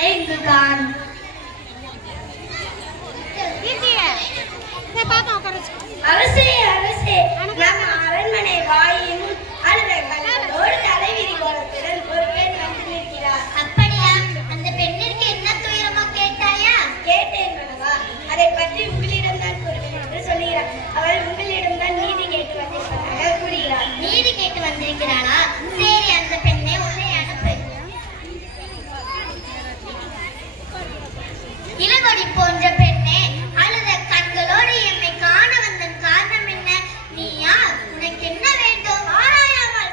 அடைந்துதான் அரசே அரசே நம் அரண்மனை வாயின் அலுவலர்களோடு தலைவிரி கோலத்துடன் ஒரு பெண் வந்து நிற்கிறார். அப்படியா? அந்த பெண்ணிற்கு என்ன துயரமோ கேட்டாயா? கேட்டேன் மனவா. அதை பற்றி உங்களிடம் தான் கூறுவேன் என்று சொல்கிறார். அவள் உங்களிடம் தான் நீதி கேட்டு வந்திருப்பதாக கூறுகிறார். நீதி கேட்டு வந்திருக்கிறாளா? சரி, அந்த பெண்ணை உள்ளே அனுப்பு. இளங்கொடி போன்ற பெண்ணே, அழுத கண்களோடு எம்மை காண வந்த காரணம் என்ன? நீ யார்? உனக்கு என்ன வேண்டும்? ஆராயாமல்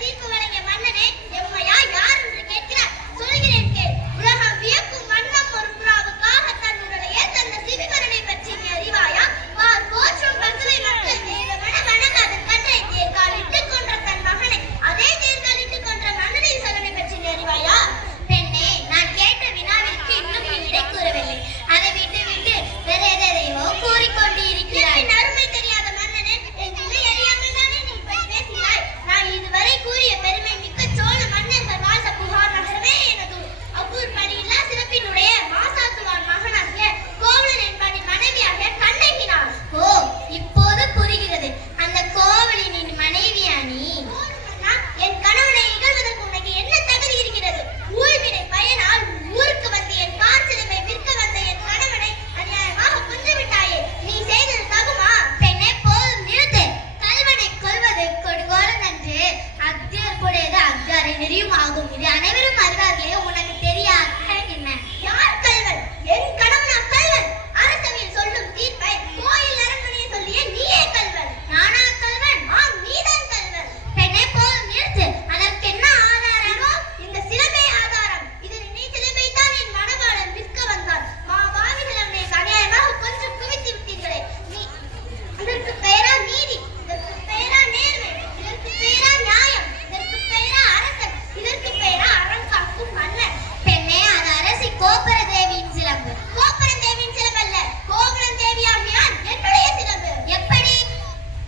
தீர்ப்பு வழங்கிய மன்னனே, எம்மையா யார் என்று கேட்கிறார். சொல்கிறேன் கேள். உலகம் வியக்கும் வண்ணம் ஒரு புறாவுக்காக தன் உடலையே தந்த சிவிகரனை பற்றி நீ அறிவாயா? வார் போற்றும் பசுவை மக்கள் வணங்காத கன்றை தேர்காலிட்டு கொன்ற தன் மகனை அதே தேர்காலிட்டு கொன்ற மன்னனை சோழனை பற்றி நீ அறிவாயா? பெண்ணே, நான் கேட்ட வினாவிற்கு இன்னும் நீ விடை கூறவில்லை. அதை விட்டு விட்டு வேற எதையோ கூறிக்கொண்டு இருக்கிறாய். அருமை தெரியாத மன்னனே, என் நிலை அறியாமல் தானே நீ பேசினாய். நான் இதுவரை கூறிய பெருமை மிக்க சோழ மன்னர்கள் வாச புகார் நகரமே எனது. அவ்வூர் பணியில்லா சிறப்பினுடைய மாசாத்துவான் மகனாகிய கோவலன் என்பாடி மனைவியாக கண்ணகினார். ஓ, இப்போது புரிகிறது. அந்த கோவலனின் மனைவியா நீ? என் கணவனை இகழ்வதற்கு உனக்கு என்ன தகுதி இருக்கிறது? ஊழ்வினை பயனால் ஊருக்கு வந்து என் காய்ச்சலுமை விற்க வந்த என் கணவனை அநியாயமாக கொன்று விட்டாயே, நீ செய்தது தகுமா? பெண்ணே, போதும் நிறுத்து. கல்வனை கொல்வது கொடுகோலன் என்று அக்தியர்புடையது அக்தாரை நெறியும் ஆகும். இது அனைவரும் அறிவார்களே, உனக்கு தெரியாது என்ன? யார் கல்வன்? என் கணவனா கல்வன்? அரசவையில் சொல்லும் தீர்ப்பை கோயில் அரண்மனையை சொல்லிய நீயே கல்வன். நானா கல்வன்? ஆம், நீதான் கல்வன். பெண்ணே, போதும் நிறுத்து. அதற்கு என்ன ஆதாரமோ? இந்த சிலம்பே ஆதாரம். இதன் நீ சிலம்பைத்தான் என் மணவாளன் விற்க வந்தான். மாபாவிகள் அவனை அநியாயமாக கொஞ்சம் குவித்து விட்டீர்களே. நீ இதற்கு பெயரா நீதி? இதற்கு பெயரா நேர்மை? இதற்கு பெயரா நியாயம்? இதற்கு பெயரா அரசன்? இதற்கு பெயரா அறம் காக்கும் மன்னன்? பெண்ணே, அது அரசி கோபுர தேவியின் சிலம்பு. கோபுர தேவியின் சிலம்பு அல்ல, கோவலன் தேவியாகியான் என்னுடைய சிலம்பு. எப்படி?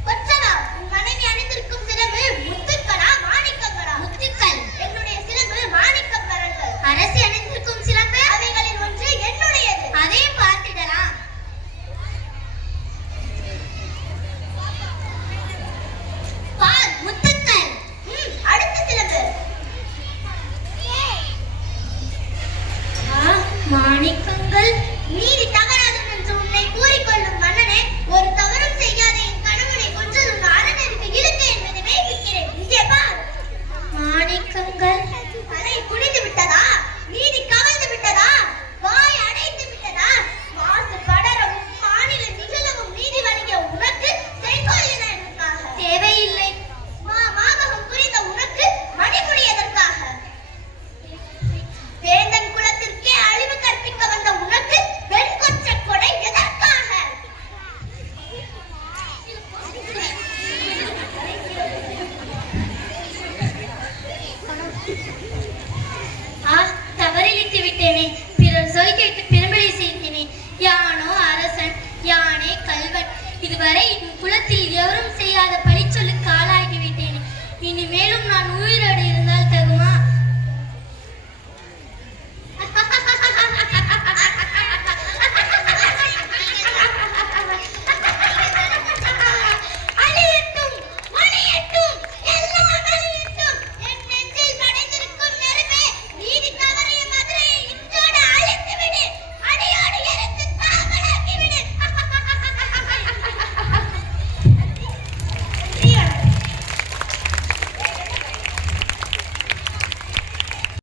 கொச்சவா, உன் மனைவி அணிந்திருக்கும் சிலம்பு முத்துக்களா மாணிக்கங்களா? முத்துக்கள். என்னுடைய சிலம்பு மாணிக்க மரங்கள். அரசி அணிந்திருக்கும் சிலம்பு அவைகளில் ஒன்று என்னுடையது. அதையும் பார்த்திடலாம். பார், முத்துக்கள். அடுத்த சிலம்பு மாணிக்கங்கள். நீதி தவறாது என்று உன்னை கூறிக்கொள்ளும் மன்னனே, ஒரு தவறும் செய்யாத என் கணவனை கொன்று உன் அரணருக்கு இழுக்க என்பதை மெய்ப்பிக்கிறேன். இங்கே பார். மாணிக்கங்கள். தலை குனிந்து விட்டதா? நீதி கவிழ்ந்து விட்டதா? வாய் அடைத்து விட்டதா? மாசு படரவும் மாநில நிகழவும் நீதி வழங்கிய உனக்கு செங்கோல் எதற்காக? தேவையில்லை. மாமகம் புரிந்த உனக்கு மணிமுடி எதற்காக? வேந்தன் குலத்திற்கே அழிவு கற்பிக்க வந்த உனக்கு வெண்கொற்ற கொடை எதற்காக? தவறிழித்து விட்டேனே. பிறர் சொல் கேட்டு பெரும்படி செய்தேனே. யானோ அரசன், யானே கல்வன். இதுவரை குலத்தில் எவரும் செய்யாத